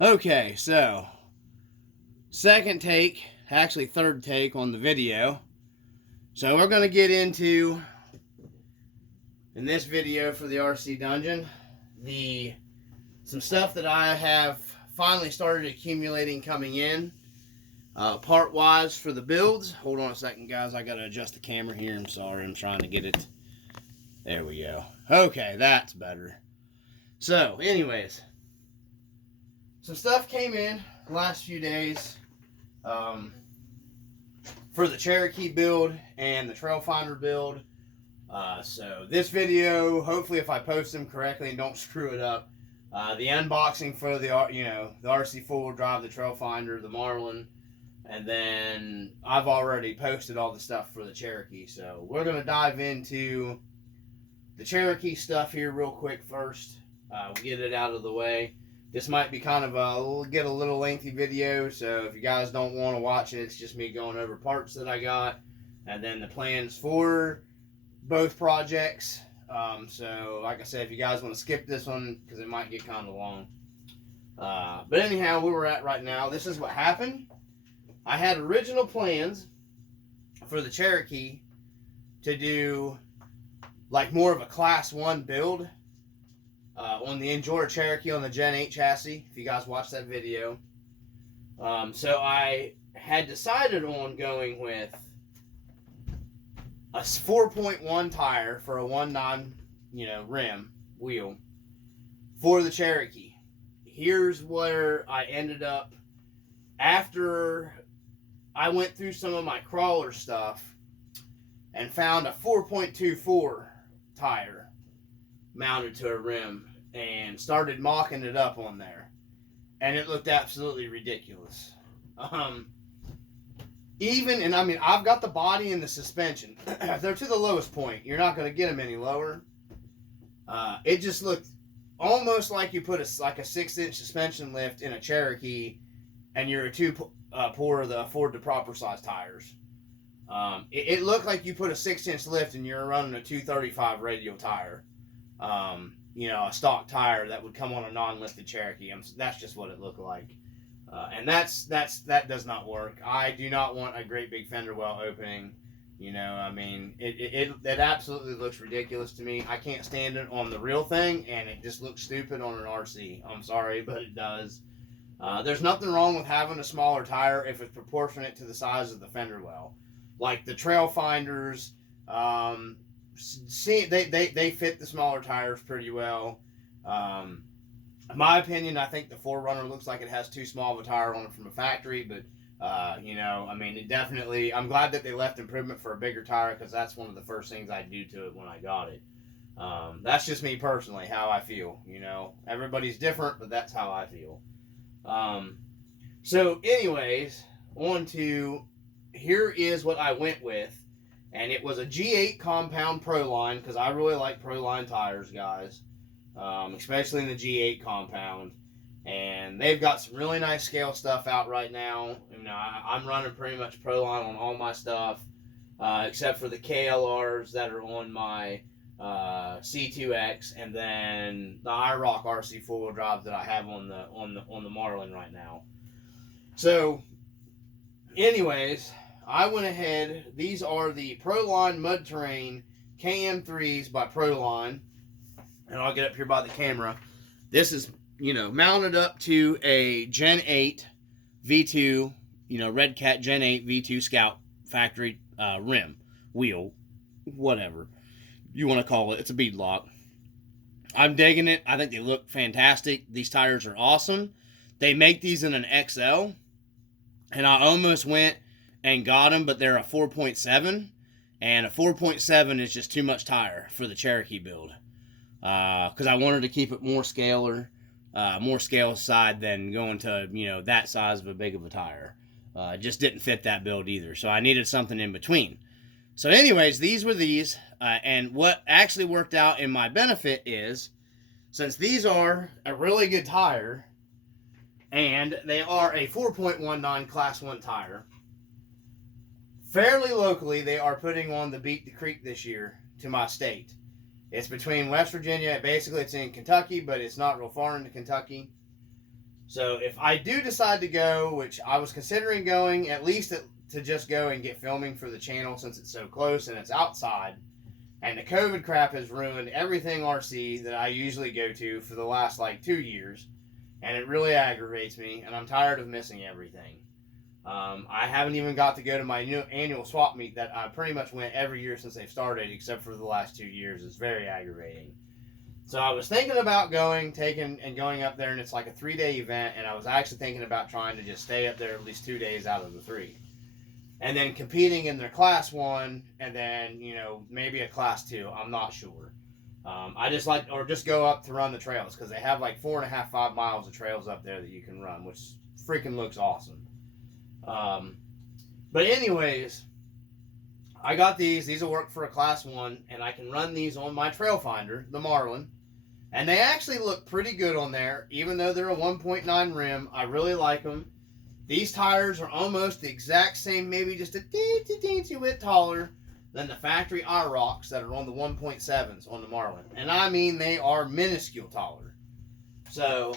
Okay, so second take, actually third take on the video. So we're going to get into, in this video for the RC Dungeon, some stuff that I have finally started accumulating coming in, part-wise for the builds. Hold on a second, guys. I got to adjust the camera here. I'm sorry. I'm trying to get it. There we go. Okay, that's better. So, anyways, some stuff came in the last few days for the Cherokee build and the Trailfinder build. So this video, hopefully if I post them correctly and don't screw it up, the unboxing for the RC 4-wheel drive, the Trailfinder, the Marlin, and then I've already posted all the stuff for the Cherokee. So we're going to dive into the Cherokee stuff here real quick first. We'll get it out of the way. This might be kind of a little lengthy video, so if you guys don't want to watch it, it's just me going over parts that I got, and then the plans for both projects. So, like I said, if you guys want to skip this one, because it might get kind of long. But anyhow, where we're at right now, this is what happened. I had original plans for the Cherokee to do like more of a class 1 build on the Enjoyer Cherokee on the Gen 8 chassis, if you guys watched that video. So I had decided on going with a 4.1 tire for a 1.9 rim wheel for the Cherokee. Here's where I ended up after I went through some of my crawler stuff and found a 4.24 tire mounted to a rim and started mocking it up on there, and it looked absolutely ridiculous. I've got the body and the suspension. They're to the lowest point. You're not going to get them any lower. It just looked almost like you put a 6-inch suspension lift in a Cherokee, and you're pour the Ford the proper size tires. It looked like you put a 6-inch lift and you're running a 235 radial tire. A stock tire that would come on a non-lifted Cherokee. That's just what it looked like. And that does not work. I do not want a great big fender well opening. It absolutely looks ridiculous to me. I can't stand it on the real thing, and it just looks stupid on an RC. I'm sorry, but it does. There's nothing wrong with having a smaller tire if it's proportionate to the size of the fender well. Like the Trailfinders, they fit the smaller tires pretty well. In my opinion, I think the 4Runner looks like it has too small of a tire on it from a factory, but it definitely, I'm glad that they left improvement for a bigger tire, because that's one of the first things I do to it when I got it. That's just me personally, how I feel. Everybody's different, but that's how I feel. So anyways, here is what I went with, and it was a G8 compound Proline, because I really like Proline tires, guys. Especially in the G8 compound, and they've got some really nice scale stuff out right now. I'm running pretty much Proline on all my stuff, except for the KLRs that are on my C2X, and then the IROC RC 4-wheel drive that I have on the Marlin right now. So, anyways, I went ahead. These are the Proline Mud Terrain Km3s by Proline. And I'll get up here by the camera. This is, mounted up to a Gen 8 V2, Red Cat Gen 8 V2 Scout factory rim, wheel, whatever you want to call it. It's a bead lock. I'm digging it. I think they look fantastic. These tires are awesome. They make these in an XL, and I almost went and got them, but they're a 4.7, and a 4.7 is just too much tire for the Cherokee build. Because I wanted to keep it more scale side than going to, that size of a big of a tire. It just didn't fit that build either. So I needed something in between. So anyways, these were these. And what actually worked out in my benefit is, since these are a really good tire, and they are a 4.19 Class 1 tire, fairly locally, they are putting on the Beat the Creek this year to my state. It's between West Virginia, basically it's in Kentucky, but it's not real far into Kentucky. So if I do decide to go, which I was considering going, at least to just go and get filming for the channel since it's so close and it's outside, and the COVID crap has ruined everything RC that I usually go to for the last like 2 years, and it really aggravates me, and I'm tired of missing everything. I haven't even got to go to my new annual swap meet that I pretty much went every year since they've started, except for the last 2 years. It's very aggravating. So I was thinking about going up there, and it's like a 3-day event, and I was actually thinking about trying to just stay up there at least 2 days out of the 3. And then competing in their class 1, and then, maybe a class 2. I'm not sure. I just just go up to run the trails, because they have like 4.5, 5 miles of trails up there that you can run, which freaking looks awesome. But anyways, I got these. These will work for a class 1, and I can run these on my trail finder, the Marlin. And they actually look pretty good on there, even though they're a 1.9 rim. I really like them. These tires are almost the exact same, maybe just a teensy bit taller than the factory IROCs that are on the 1.7s on the Marlin. And I mean, they are minuscule taller. So,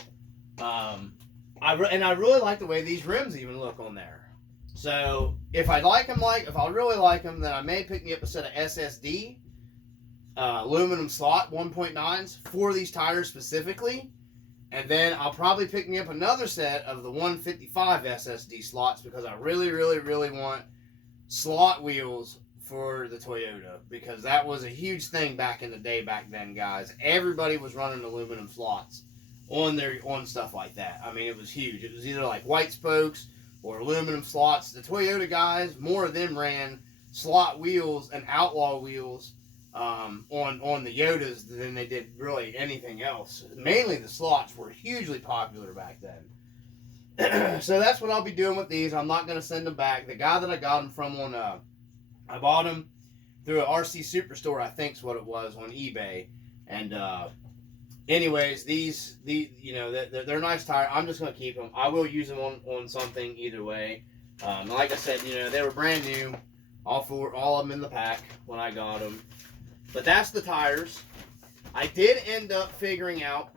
I really like the way these rims even look on there. So if I really like them, then I may pick me up a set of SSD aluminum slot 1.9s for these tires specifically, and then I'll probably pick me up another set of the 155 SSD slots, because I really, really, really want slot wheels for the Toyota, because that was a huge thing back in the day. Back then, guys, everybody was running aluminum slots on stuff like that. I mean, it was huge. It was either like white spokes or aluminum slots. The Toyota guys, more of them ran slot wheels and outlaw wheels on the Yodas than they did really anything else. Mainly the slots were hugely popular back then. So that's what I'll be doing with these. I'm not going to send them back. The guy that I got them from I bought them through an RC Superstore, I think's what it was, on eBay. And anyways, they're nice tires. I'm just going to keep them. I will use them on something either way. Like I said, they were brand new. All of them in the pack when I got them. But that's the tires. I did end up figuring out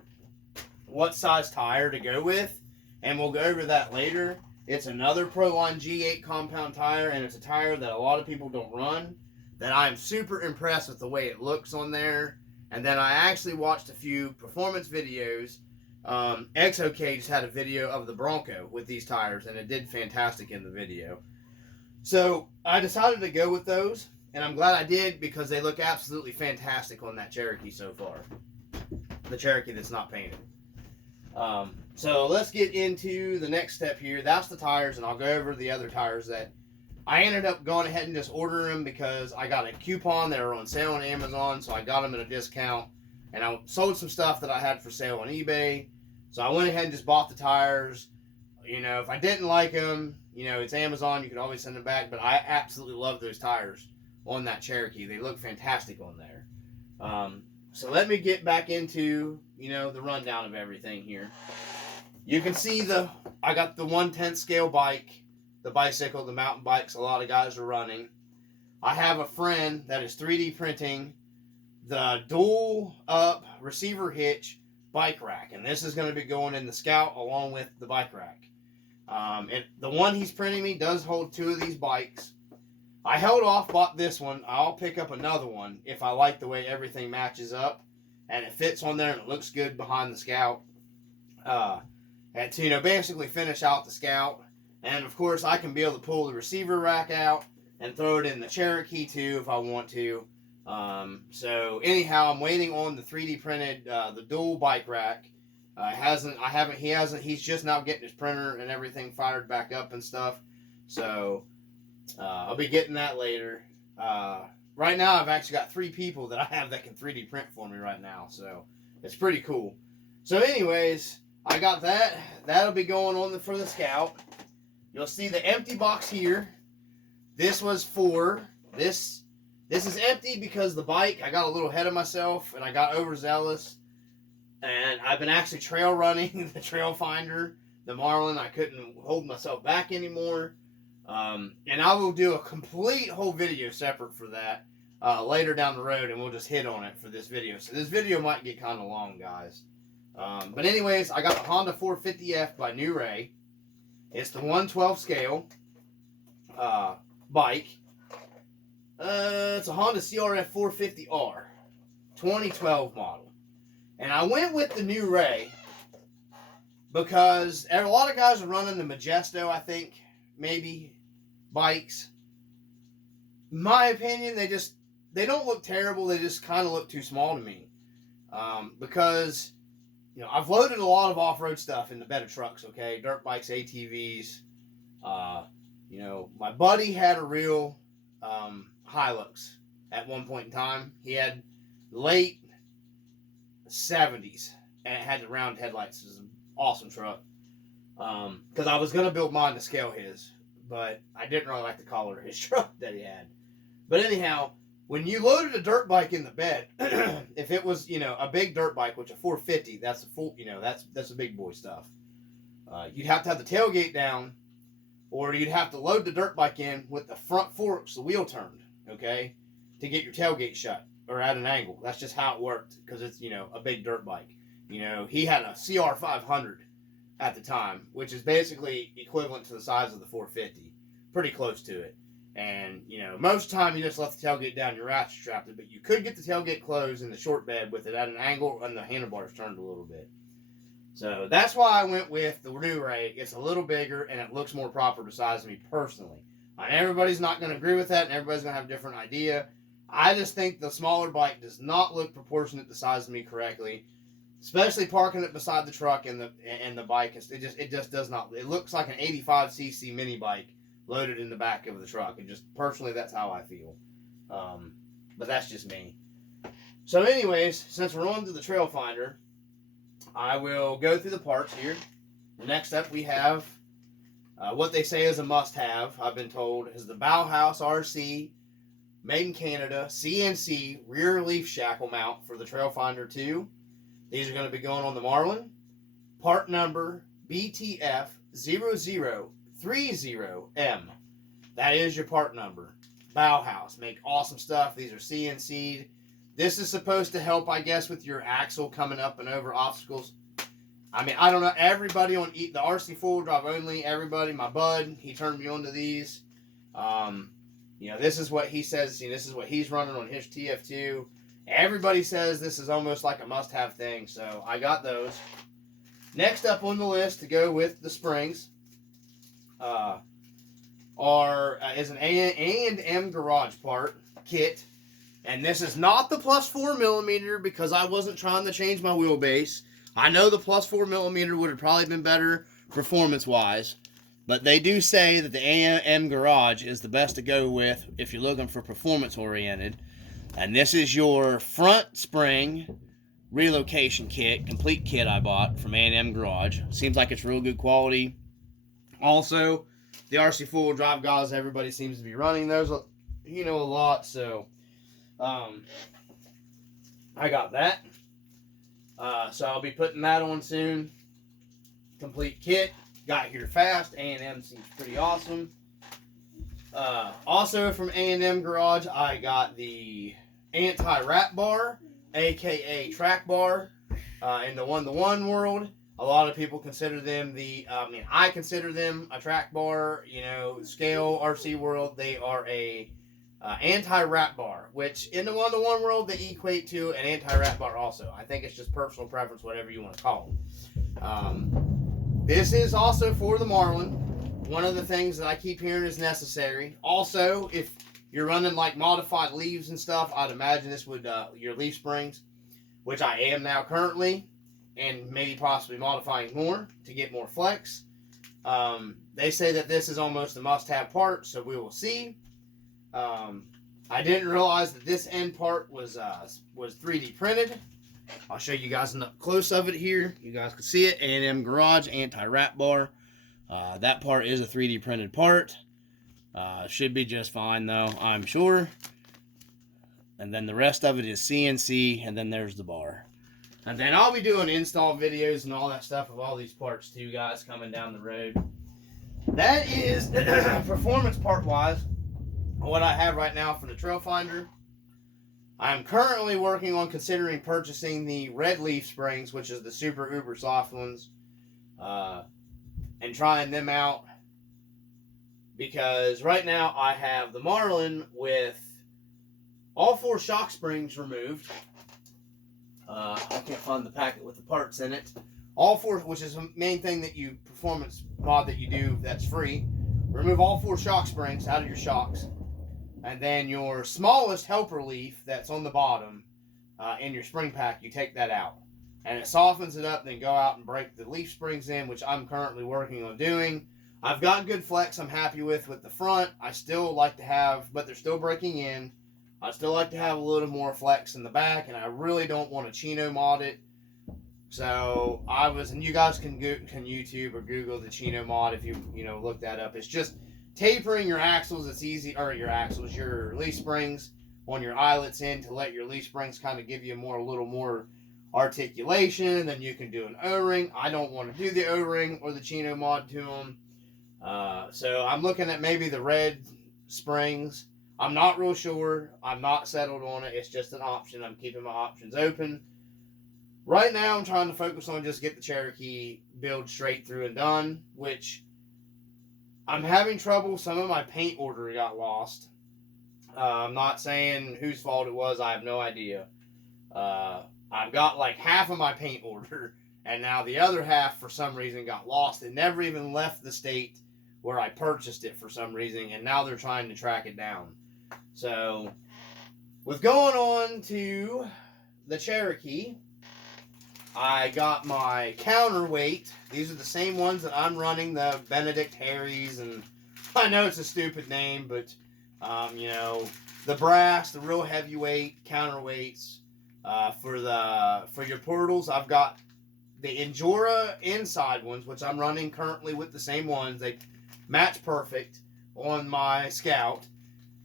what size tire to go with, and we'll go over that later. It's another Proline G8 compound tire, and it's a tire that a lot of people don't run, that I'm super impressed with the way it looks on there. And then I actually watched a few performance videos. XOK just had a video of the Bronco with these tires, and it did fantastic in the video. So I decided to go with those, and I'm glad I did, because they look absolutely fantastic on that Cherokee so far. The Cherokee that's not painted. So let's get into the next step here. That's the tires, and I'll go over the other tires that I ended up going ahead and just ordering them, because I got a coupon. They were on sale on Amazon, so I got them at a discount. And I sold some stuff that I had for sale on eBay. So I went ahead and just bought the tires. If I didn't like them, it's Amazon. You could always send them back. But I absolutely love those tires on that Cherokee. They look fantastic on there. So let me get back into, the rundown of everything here. You can see I got the 1/10 scale bike, the bicycle, the mountain bikes a lot of guys are running. I have a friend that is 3D printing the dual up receiver hitch bike rack, and this is going to be going in the Scout along with the bike rack. The one he's printing me does hold 2 of these bikes. I held off, bought this one. I'll pick up another one if I like the way everything matches up and it fits on there and it looks good behind the Scout. And to basically finish out the Scout. And of course I can be able to pull the receiver rack out and throw it in the Cherokee too if I want to. So anyhow, I'm waiting on the 3D printed the dual bike rack. He's just now getting his printer and everything fired back up and stuff. So I'll be getting that later. Right now I've actually got 3 people that I have that can 3D print for me right now. So it's pretty cool. So anyways, I got that. That'll be going on for the Scout. You'll see the empty box here. This was for this. This is empty because the bike, I got a little ahead of myself and I got overzealous. And I've been actually trail running the trail finder, the Marlin. I couldn't hold myself back anymore. And I will do a complete whole video separate for that later down the road, and we'll just hit on it for this video. So this video might get kind of long, guys. But anyways, I got the Honda 450F by New Ray. It's the 1/12 scale bike. It's a Honda CRF 450R, 2012 model. And I went with the New Ray because a lot of guys are running the Majesto, I think, maybe, bikes. In my opinion, they don't look terrible. They just kind of look too small to me. Because, you know, I've loaded a lot of off-road stuff in the bed of trucks, okay? Dirt bikes, ATVs. You know, my buddy had a real Hilux at one point in time. He had late 70s, and it had the round headlights. It was an awesome truck. Because I was going to build mine to scale his, but I didn't really like the color of his truck that he had. But anyhow, when you loaded a dirt bike in the bed, if it was, you know, a big dirt bike, which a 450, that's a full, you know, that's the big boy stuff. You'd have to have the tailgate down, or you'd have to load the dirt bike in with the front forks, the wheel turned, okay, to get your tailgate shut or at an angle. That's just how it worked, because it's, you know, a big dirt bike. You know, he had a CR 500 at the time, which is basically equivalent to the size of the 450, pretty close to it. And, you know, most of the time you just left the tailgate down, you're ratchet strapped it, but you could get the tailgate closed in the short bed with it at an angle and the handlebars turned a little bit. So that's why I went with the New Ray. It's a little bigger and it looks more proper to size me personally. And everybody's not going to agree with that, and everybody's going to have a different idea. I just think the smaller bike does not look proportionate to size me correctly, especially parking it beside the truck and the bike. It just does not. It looks like an 85cc mini bike loaded in the back of the truck. And just personally, that's how I feel. But that's just me. So anyways, since we're on to the Trail Finder, I will go through the parts here. Next up, we have what they say is a must-have, I've been told, is the Bauhaus RC, made in Canada, CNC rear relief shackle mount for the Trail Finder 2. These are going to be going on the Marlin. Part number BTF0030M. That is your part number. Bauhaus. Make awesome stuff. These are CNC'd. This is supposed to help, I guess, with your axle coming up and over obstacles. I mean, I don't know. Everybody on the RC 4-wheel drive only, everybody, my bud, he turned me on to these. You know, this is what he says. You know, this is what he's running on his TF2. Everybody says this is almost like a must-have thing, so I got those. Next up on the list to go with the springs is an A&M garage part kit. And this is not the plus 4mm because I wasn't trying to change my wheelbase. I know the plus 4mm would have probably been better performance-wise, but they do say that the A&M garage is the best to go with if you're looking for performance-oriented. And this is your front spring relocation kit, complete kit I bought from A&M Garage. Seems like it's real good quality. Also, the RC 4-wheel drive guys, everybody seems to be running those, you know, a lot, so I got that. So I'll be putting that on soon. Complete kit. Got here fast. A&M seems pretty awesome. Also from A&M Garage, I got the anti-wrap bar, aka track bar, in the one-to-one world. A lot of people consider them I consider them a track bar, you know, scale RC world. They are a anti-wrap bar, which in the one-to-one world they equate to an anti-wrap bar also. I think it's just personal preference, whatever you want to call them. This is also for the Marlin. One of the things that I keep hearing is necessary. Also, if you're running like modified leaves and stuff, I'd imagine this would, your leaf springs, which I am now currently, and maybe possibly modifying more to get more flex. They say that this is almost a must-have part, so we will see. I didn't realize that this end part was 3D printed. I'll show you guys an up close of it here. You guys can see it. A&M Garage anti-wrap bar. That part is a 3D printed part. Should be just fine though, I'm sure. And then the rest of it is CNC, and then there's the bar. And then I'll be doing install videos and all that stuff of all these parts too, guys, coming down the road. That is performance part wise what I have right now for the Trail Finder. I'm currently working on considering purchasing the red leaf springs, which is the super uber soft ones, and trying them out, because right now I have the Marlin with all 4 shock springs removed. I can't find the packet with the parts in it. All 4, which is the main thing that you, performance mod that you do that's free. Remove all 4 shock springs out of your shocks. And then your smallest helper leaf that's on the bottom in your spring pack, you take that out. And it softens it up, then go out and break the leaf springs in, which I'm currently working on doing. I've got good flex I'm happy with the front. I still like to have, but they're still breaking in. I still like to have a little more flex in the back, and I really don't want to Chino mod it. So and you guys can YouTube or Google the Chino mod if you look that up. It's just tapering your axles. It's easy, or your leaf springs on your eyelets in to let your leaf springs kind of give you a little more articulation. Then you can do an O-ring. I don't want to do the O-ring or the Chino mod to them. So I'm looking at maybe the red springs. I'm not real sure. I'm not settled on it. It's just an option. I'm keeping my options open. Right now, I'm trying to focus on just get the Cherokee build straight through and done, which I'm having trouble. Some of my paint order got lost. I'm not saying whose fault it was. I have no idea. I've got like half of my paint order, and now the other half, for some reason, got lost. It never even left the state where I purchased it for some reason, and now they're trying to track it down. So, with going on to the Cherokee, I got my counterweight. These are the same ones that I'm running, the Benedict Harry's, and I know it's a stupid name, but the brass, the real heavyweight counterweights for your portals. I've got the Injora inside ones, which I'm running currently with the same ones. They match perfect on my Scout.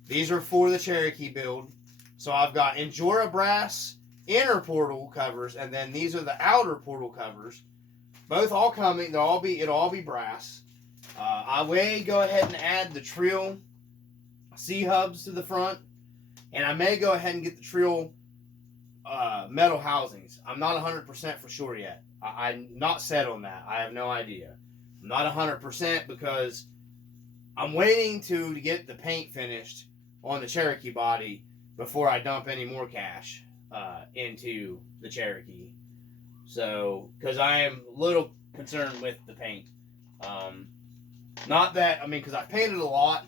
These are for the Cherokee build. So I've got Injora brass inner portal covers, and then these are the outer portal covers. Both all coming. It'll all be brass. I may go ahead and add the Trill C-hubs to the front, and I may go ahead and get the Trill metal housings. I'm not 100% for sure yet. I'm not set on that. I have no idea. I'm not 100% because I'm waiting to get the paint finished on the Cherokee body before I dump any more cash into the Cherokee. So, because I am a little concerned with the paint. Because I've painted a lot.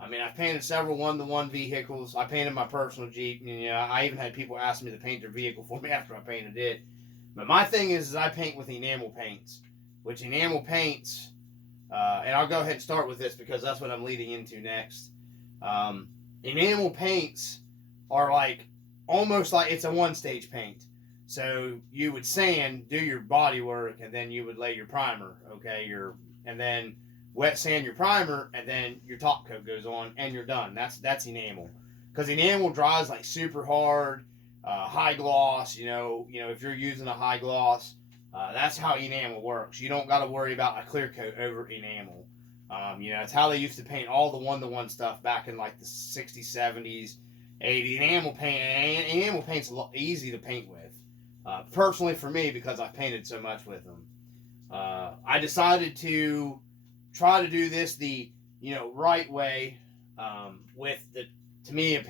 I've painted several one-to-one vehicles. I painted my personal Jeep. And, I even had people ask me to paint their vehicle for me after I painted it. But my thing is I paint with enamel paints. Which enamel paints, and I'll go ahead and start with this because that's what I'm leading into next. Enamel paints are almost like it's a one-stage paint. So you would sand, do your body work, and then you would lay your primer, okay? And then wet sand your primer, and then your top coat goes on, and you're done. That's enamel. Because enamel dries super hard, high gloss. If you're using a high gloss, that's how enamel works. You don't got to worry about a clear coat over enamel. It's how they used to paint all the one-to-one stuff back in the 60s, 70s, 80s. Enamel paint's easy to paint with. Personally for me, because I've painted so much with them. I decided to try to do this the right way with the Tamiya,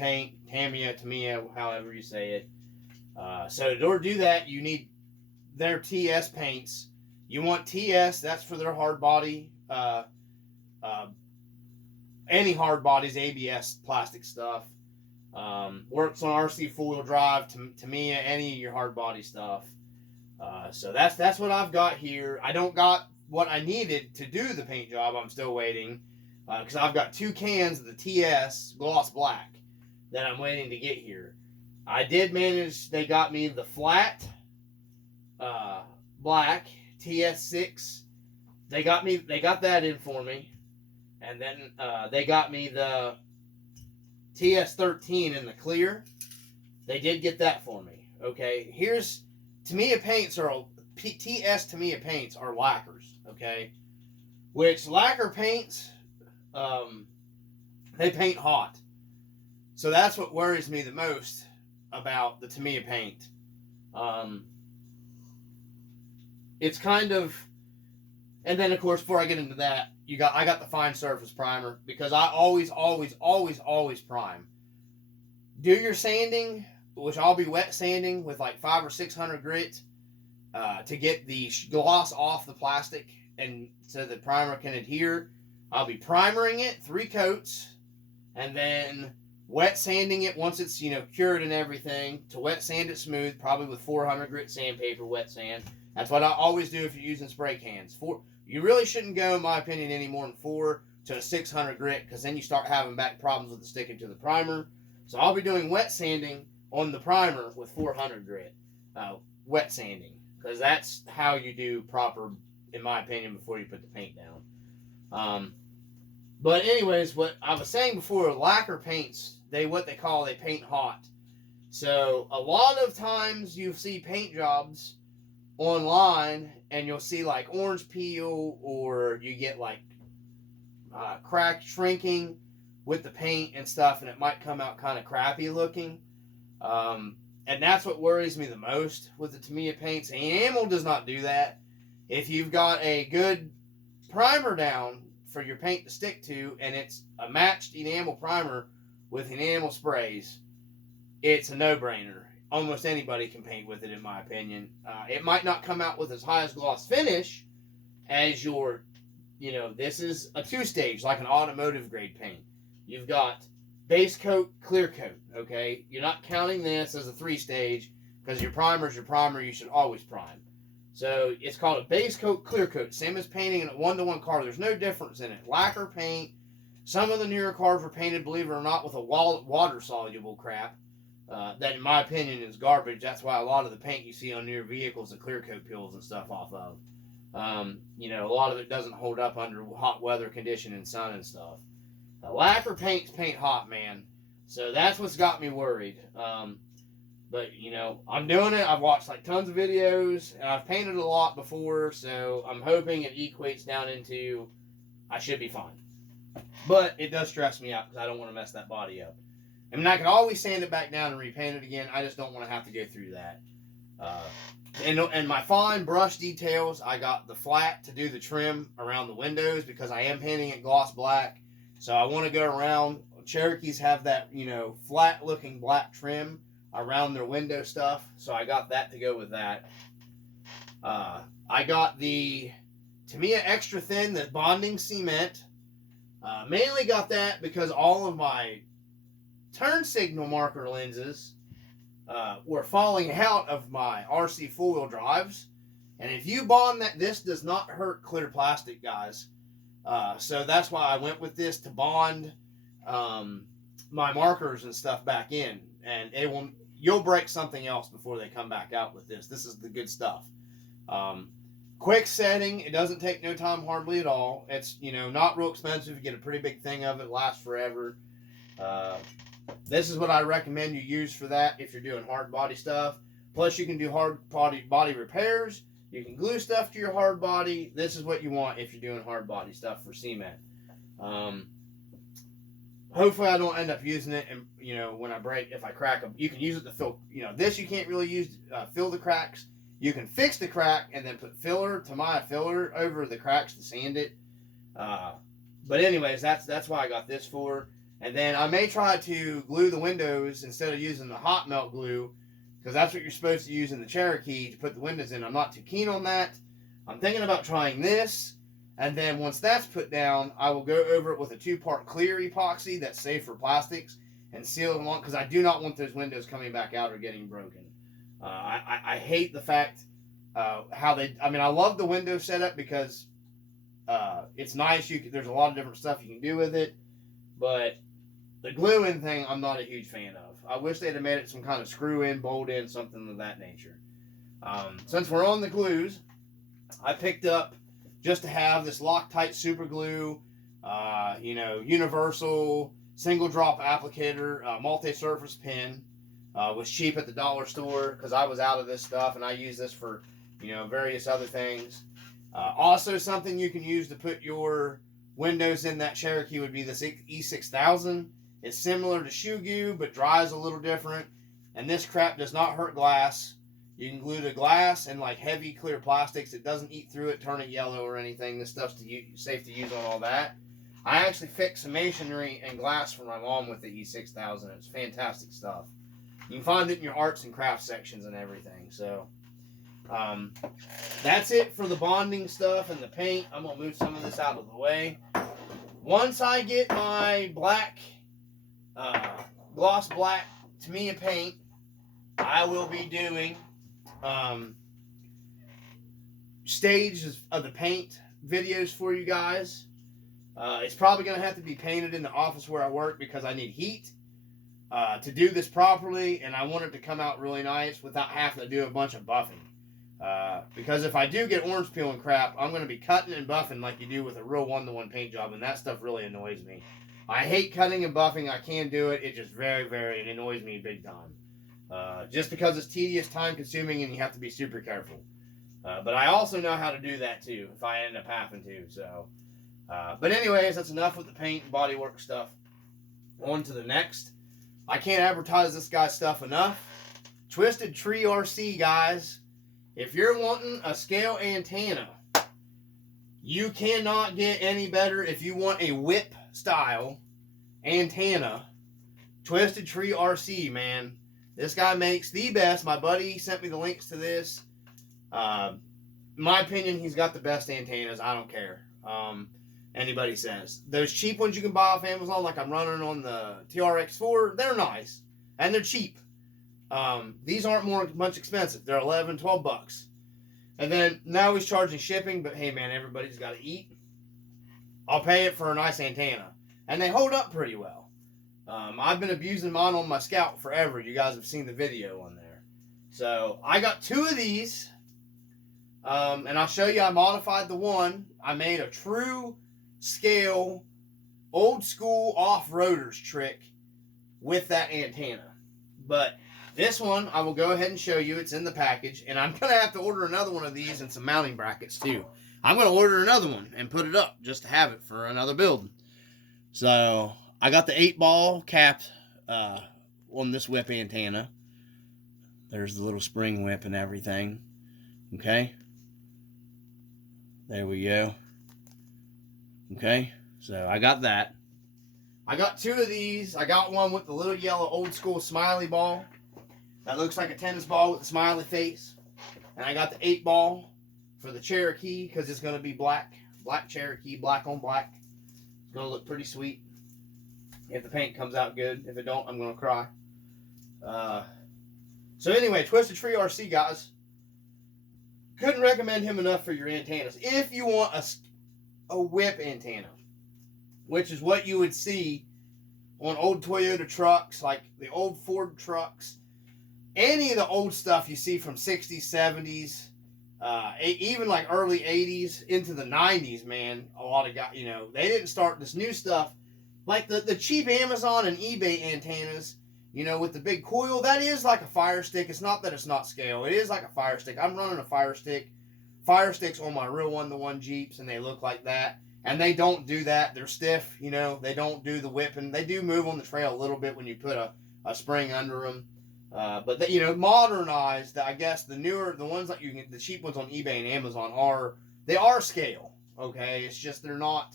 however you say it. So in order to do that, you need their TS paints. You want TS, that's for their hard body, any hard bodies, ABS plastic stuff. Works on RC four-wheel drive, Tamiya, any of your hard body stuff. So that's what I've got here. I don't got what I needed to do the paint job. I'm still waiting because I've got 2 cans of the TS gloss black that I'm waiting to get here. I did manage. They got me the flat black TS6. They got that in for me, and then they got me the TS13 in the clear. They did get that for me. Okay, here's Tamiya Paints TS Tamiya Paints are lacquers. Okay, which lacquer paints, they paint hot. So that's what worries me the most about the Tamiya paint. It's kind of, and then of course before I get into that, I got the fine surface primer because I always prime. Do your sanding, which I'll be wet sanding with like 500 or 600 grit to get the gloss off the plastic and so the primer can adhere. I'll be primering it 3 coats and then wet sanding it once it's cured and everything to wet sand it smooth, probably with 400 grit sandpaper, wet sand. That's what I always do if you're using spray cans. You really shouldn't go, in my opinion, any more than 4 to a 600 grit because then you start having back problems with it sticking to the primer. So I'll be doing wet sanding on the primer with 400 grit wet sanding because that's how you do proper, in my opinion, before you put the paint down. But anyways, what I was saying before, lacquer paints, they paint hot. So a lot of times you see paint jobs online and you'll see like orange peel or you get like crack shrinking with the paint and stuff, and it might come out kind of crappy looking. And that's what worries me the most with the Tamiya paints. Enamel does not do that. If you've got a good primer down for your paint to stick to, and it's a matched enamel primer with enamel sprays, it's a no-brainer. Almost anybody can paint with it, in my opinion. It might not come out with as high as gloss finish as your, this is a 2-stage, like an automotive grade paint. You've got base coat, clear coat, okay? You're not counting this as a 3-stage because your primer's your primer. You should always prime. So it's called a base coat, clear coat. Same as painting in a 1-to-1 car. There's no difference in it. Lacquer paint. Some of the newer cars were painted, believe it or not, with a water-soluble crap. That, in my opinion, is garbage. That's why a lot of the paint you see on newer vehicles, the clear coat peels and stuff off of. A lot of it doesn't hold up under hot weather condition and sun and stuff. The lacquer paints paint hot, man. So that's what's got me worried. But, I'm doing it. I've watched like tons of videos, and I've painted a lot before, so I'm hoping it equates down into I should be fine. But it does stress me out because I don't want to mess that body up. I mean, I can always sand it back down and repaint it again. I just don't want to have to go through that. And my fine brush details, I got the flat to do the trim around the windows because I am painting it gloss black. So I want to go around. Cherokees have that, flat looking black trim around their window stuff. So I got that to go with that. I got the Tamiya Extra Thin, the bonding cement. Mainly got that because all of my turn signal marker lenses were falling out of my RC 4-wheel drives. And if you bond that, this does not hurt clear plastic, guys. So that's why I went with this to bond my markers and stuff back in. And you'll break something else before they come back out with this. This is the good stuff. Quick setting. It doesn't take no time hardly at all. It's, not real expensive. You get a pretty big thing of it. Lasts forever. This is what I recommend you use for that if you're doing hard body stuff. Plus, you can do hard body repairs. You can glue stuff to your hard body. This is what you want if you're doing hard body stuff for cement. Hopefully, I don't end up using it, and when if I crack them, you can use it to fill. This you can't really use fill the cracks. You can fix the crack and then put Tamiya filler over the cracks to sand it. But anyways, that's why I got this for. And then I may try to glue the windows instead of using the hot melt glue, because that's what you're supposed to use in the Cherokee to put the windows in. I'm not too keen on that. I'm thinking about trying this, and then once that's put down, I will go over it with a 2-part clear epoxy that's safe for plastics and seal them on, because I do not want those windows coming back out or getting broken. I hate the fact how they. I mean, I love the window setup because it's nice. There's a lot of different stuff you can do with it, but the glue-in thing, I'm not a huge fan of. I wish they'd have made it some kind of screw-in, bolt-in, something of that nature. Since we're on the glues, I picked up, just to have, this Loctite super glue, universal, single-drop applicator, multi-surface pen. Was cheap at the dollar store because I was out of this stuff, and I use this for, various other things. Also, something you can use to put your windows in that Cherokee would be this E6000. It's similar to shoe goo, but dries a little different. And this crap does not hurt glass. You can glue to glass and like heavy clear plastics. It doesn't eat through it, turn it yellow or anything. This stuff's safe to use on all that. I actually fixed some masonry and glass for my mom with the E6000. It's fantastic stuff. You can find it in your arts and crafts sections and everything. So that's it for the bonding stuff and the paint. I'm going to move some of this out of the way. Once I get my black, gloss black Tamiya paint, I will be doing stages of the paint videos for you guys. It's probably going to have to be painted in the office where I work because I need heat to do this properly, and I want it to come out really nice without having to do a bunch of buffing. Because if I do get orange peel and crap, I'm going to be cutting and buffing like you do with a real one-to-one paint job, and that stuff really annoys me. I hate cutting and buffing. I can do it. It just it annoys me big time. Just because it's tedious, time-consuming, and you have to be super careful. But I also know how to do that, too, if I end up having to. So, but anyways, that's enough with the paint and bodywork stuff. On to the next. I can't advertise this guy's stuff enough. Twisted Tree RC, guys. If you're wanting a scale antenna, you cannot get any better if you want a whip style antenna. Twisted Tree RC, man. This guy makes the best. My buddy sent me the links to this. In my opinion, he's got the best antennas. I don't care. Anybody says. Those cheap ones you can buy off Amazon, like I'm running on the TRX4, they're nice. And they're cheap. These aren't much expensive. They're 11, 12 bucks. And then now he's charging shipping, but hey man, everybody's got to eat. I'll pay it for a nice antenna. And they hold up pretty well. I've been abusing mine on my Scout forever. You guys have seen the video on there. So I got 2 of these. And I'll show you I modified the one. I made a true scale, old school off-roaders trick with that antenna. But this one, I will go ahead and show you. It's in the package. And I'm going to have to order another one of these and some mounting brackets too. I'm going to order another one and put it up just to have it for another build. So, I got the 8-ball capped on this whip antenna. There's the little spring whip and everything. Okay. There we go. Okay. So, I got that. I got 2 of these. I got one with the little yellow old school smiley ball. That looks like a tennis ball with a smiley face. And I got the 8-ball for the Cherokee because it's going to be black. Black Cherokee, black on black. It's going to look pretty sweet. If the paint comes out good. If it don't, I'm going to cry. So anyway, Twisted Tree RC, guys. Couldn't recommend him enough for your antennas. If you want a whip antenna, which is what you would see on old Toyota trucks, like the old Ford trucks, any of the old stuff you see from 60s, 70s, even like early 80s into the 90s, man, a lot of guys, you know, they didn't start this new stuff. Like the cheap Amazon and eBay antennas, you know, with the big coil, that is like a fire stick. It's not that it's not scale. It is like a fire stick. I'm running a fire stick. Fire sticks on my real one-to-one Jeeps, and they look like that. And they don't do that. They're stiff, you know. They don't do the whipping. They do move on the trail a little bit when you put a spring under them. But they, you know, modernized. I guess the ones that you can get, the cheap ones on eBay and Amazon are scale. Okay, it's just they're not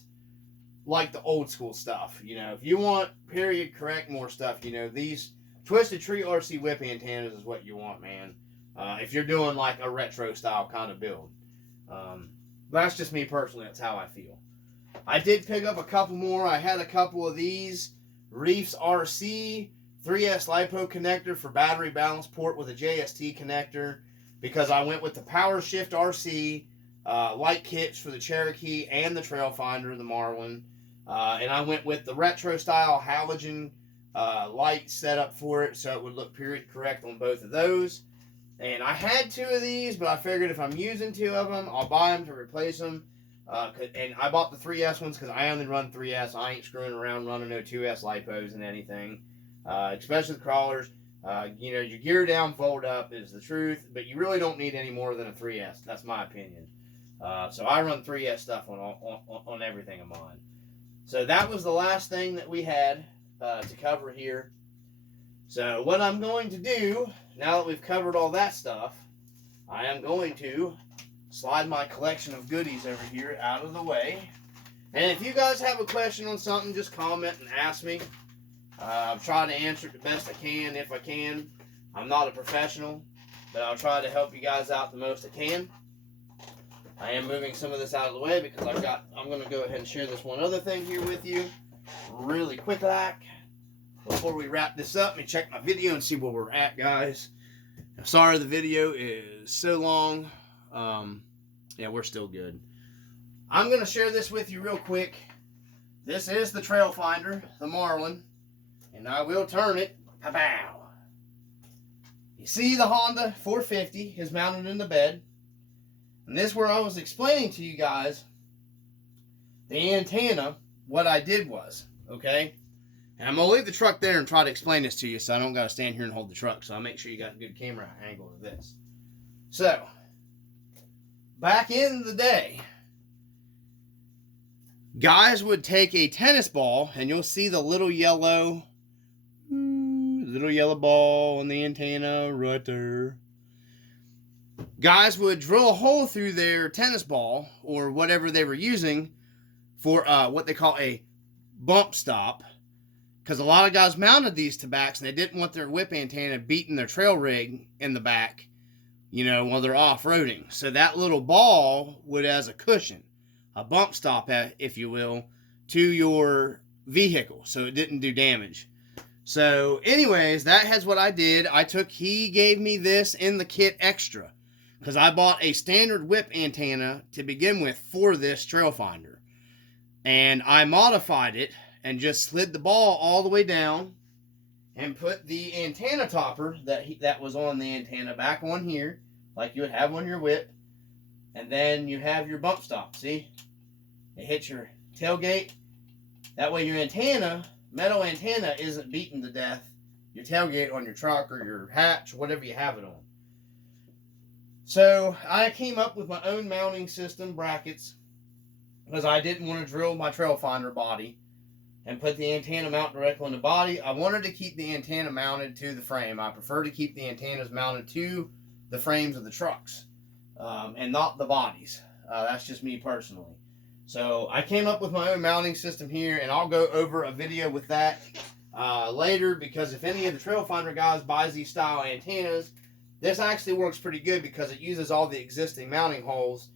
like the old school stuff. You know, if you want period correct more stuff, you know, these Twisted Tree RC whip antennas is what you want, man. If you're doing like a retro style kind of build. That's just me personally. That's how I feel. I did pick up a couple more. I had a couple of these Reefs RC 3S LiPo connector for battery balance port with a JST connector because I went with the Power Shift RC light kits for the Cherokee and the Trailfinder, the Marlin. And I went with the retro style halogen light setup for it so it would look period correct on both of those. And I had 2 of these, but I figured if I'm using 2 of them, I'll buy them to replace them. And I bought the 3S ones because I only run 3S. I ain't screwing around running no 2S LiPos and anything. Especially the crawlers. You know, your gear down, fold up is the truth, but you really don't need any more than a 3S. That's my opinion. So I run 3S stuff on everything of mine. So that was the last thing that we had to cover here. So what I'm going to do, now that we've covered all that stuff, I am going to slide my collection of goodies over here out of the way. And if you guys have a question on something, just comment and ask me. I'll try to answer it the best I can if I can. I'm not a professional, but I'll try to help you guys out the most I can. I am moving some of this out of the way because I'm going to go ahead and share this one other thing here with you really quick like. Before we wrap this up, let me check my video and see where we're at, guys. I'm sorry the video is so long. Yeah, we're still good. I'm going to share this with you real quick. This is the trail finder, the Marlin, and I will turn it. Pow! You see the Honda 450 is mounted in the bed. And this is where I was explaining to you guys the antenna, what I did was, okay? And I'm going to leave the truck there and try to explain this to you so I don't got to stand here and hold the truck. So I'll make sure you got a good camera angle of this. So, back in the day, guys would take a tennis ball, and you'll see the little yellow ball on the antenna right there. Guys would drill a hole through their tennis ball or whatever they were using for what they call a bump stop, because a lot of guys mounted these to backs and they didn't want their whip antenna beating their trail rig in the back, you know, while they're off-roading. So that little ball would as a cushion, a bump stop, if you will, to your vehicle so it didn't do damage. So anyways, that has what I did. He gave me this in the kit extra because I bought a standard whip antenna to begin with for this trail finder. And I modified it and just slid the ball all the way down and put the antenna topper that was on the antenna back on here, like you would have on your whip. And then you have your bump stop, see? It hits your tailgate. That way your antenna, metal antenna, isn't beaten to death your tailgate on your truck or your hatch, whatever you have it on. So I came up with my own mounting system brackets because I didn't want to drill my trail finder body and put the antenna mount directly on the body. I wanted to keep the antenna mounted to the frame. I prefer to keep the antennas mounted to the frames of the trucks and not the bodies. That's just me personally. So I came up with my own mounting system here, and I'll go over a video with that later, because if any of the trail finder guys buys these style antennas, this actually works pretty good because it uses all the existing mounting holes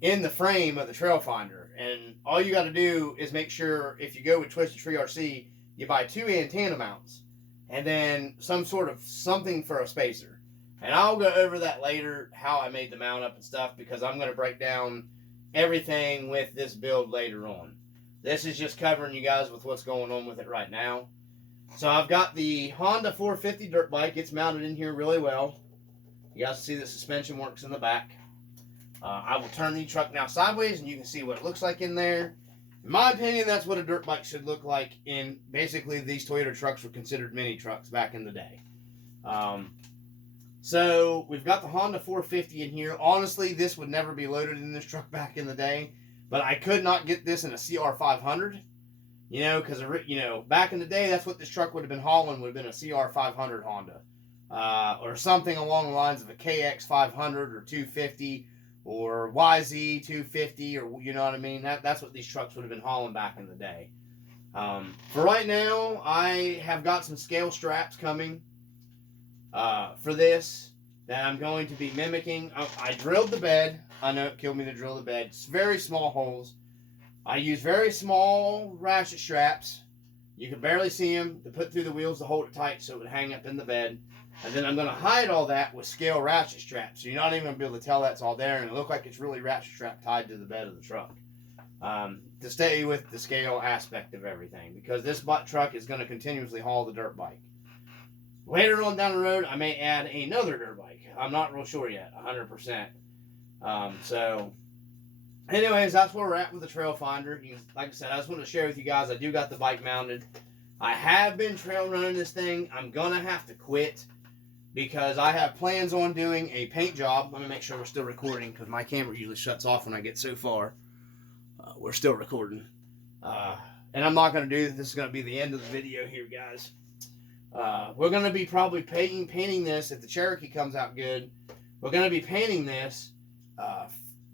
in the frame of the trail finder. And all you got to do is make sure, if you go with Twisted Tree RC, you buy 2 antenna mounts and then something for a spacer. And I'll go over that later, how I made the mount up and stuff, because I'm going to break down everything with this build later on. This is just covering you guys with what's going on with it right now. So I've got the Honda 450 dirt bike. It's mounted in here really well. You guys see the suspension works in the back. I will turn the truck now sideways and you can see what it looks like in there. In my opinion, that's what a dirt bike should look like. In basically, these Toyota trucks were considered mini trucks back in the day. So we've got the Honda 450 in here. Honestly, this would never be loaded in this truck back in the day, but I could not get this in a CR500. You know, because, you know, back in the day, that's what this truck would have been hauling, would have been a CR500 Honda. Or something along the lines of a KX500 or 250 or YZ250, or, you know what I mean? That's what these trucks would have been hauling back in the day. For right now, I have got some scale straps coming for this that I'm going to be mimicking. I drilled the bed. I know it killed me to drill the bed. It's very small holes. I use very small ratchet straps. You can barely see them to put through the wheels to hold it tight so it would hang up in the bed. And then I'm going to hide all that with scale ratchet straps. So you're not even going to be able to tell that's all there, and it look like it's really ratchet strap tied to the bed of the truck. To stay with the scale aspect of everything, because this truck is going to continuously haul the dirt bike. Later on down the road, I may add another dirt bike. I'm not real sure yet, 100%. So... anyways, that's where we're at with the trail finder. Like I said, I just want to share with you guys, I do got the bike mounted. I have been trail running this thing. I'm going to have to quit because I have plans on doing a paint job. Let me make sure we're still recording because my camera usually shuts off when I get so far. We're still recording. And I'm not going to do this. This is going to be the end of the video here, guys. We're going to be probably painting this, if the Cherokee comes out good, we're going to be painting this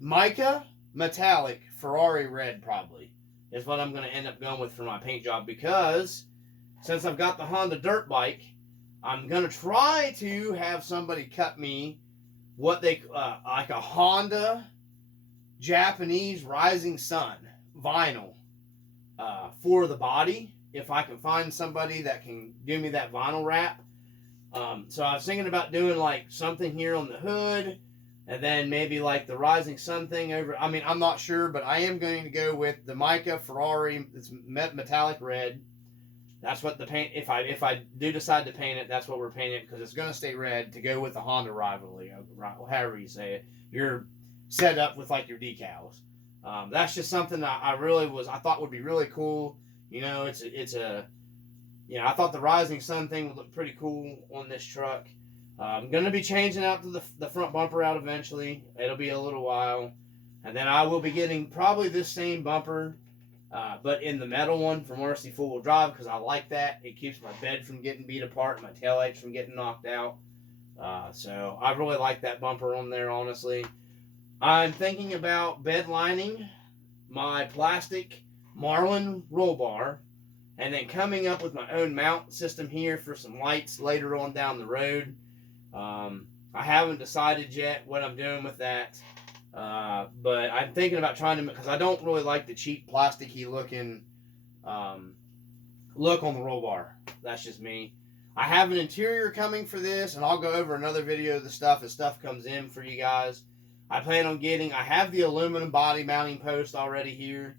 mica metallic Ferrari red, probably, is what I'm going to end up going with for my paint job, because since I've got the Honda dirt bike, I'm going to try to have somebody cut me what they, like a Honda Japanese Rising Sun vinyl for the body, if I can find somebody that can give me that vinyl wrap. So I was thinking about doing like something here on the hood, and then maybe like the Rising Sun thing over. I mean, I'm not sure, but I am going to go with the mica Ferrari. It's metallic red. That's what the paint, if I do decide to paint it, that's what we're painting it, because it's going to stay red to go with the Honda rivalry, however you say it. You're set up with like your decals. That's just something that I thought would be really cool. You know, I thought the Rising Sun thing would look pretty cool on this truck. I'm going to be changing out the front bumper out eventually. It'll be a little while. And then I will be getting probably this same bumper, but in the metal one from RC Full Wheel Drive, because I like that. It keeps my bed from getting beat apart, my taillights from getting knocked out. So I really like that bumper on there, honestly. I'm thinking about bed lining my plastic Marlin roll bar, and then coming up with my own mount system here for some lights later on down the road. I haven't decided yet what I'm doing with that, but I'm thinking about trying to, because I don't really like the cheap plasticky looking look on the roll bar. That's just me. I have an interior coming for this, and I'll go over another video of the stuff as stuff comes in for you guys. I plan on I have the aluminum body mounting post already here.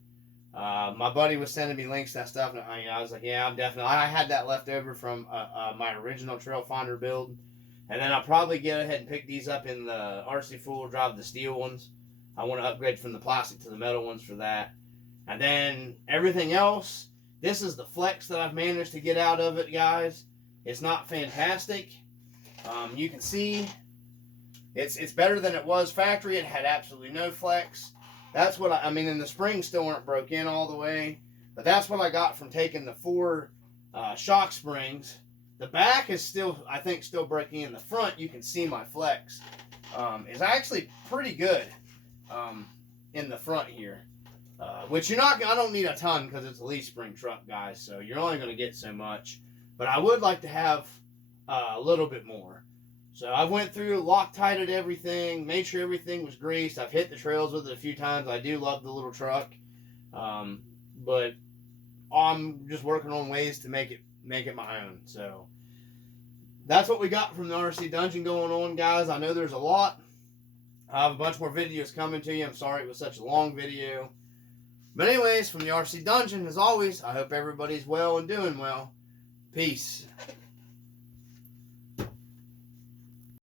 My buddy was sending me links to that stuff, and I was like, yeah, I had that left over from my original Trail Finder build. And then I'll probably get ahead and pick these up in the RC Full Wheel Drive, the steel ones. I want to upgrade from the plastic to the metal ones for that. And then everything else, this is the flex that I've managed to get out of it, guys. It's not fantastic. You can see it's better than it was factory. It had absolutely no flex. That's what I mean, and the springs still weren't broke in all the way. But that's what I got from taking the 4 shock springs. The back is still, I think, still breaking in. The front, you can see my flex is actually pretty good in the front here. Which I don't need a ton because it's a leaf spring truck, guys. So you're only going to get so much. But I would like to have a little bit more. So I went through, Loctited everything, made sure everything was greased. I've hit the trails with it a few times. I do love the little truck. But I'm just working on ways to make it my own. So that's what we got from the RC Dungeon going on, guys. I know there's a lot. I have a bunch more videos coming to you. I'm sorry it was such a long video. But anyways, from the RC Dungeon, as always, I hope everybody's well and doing well. Peace.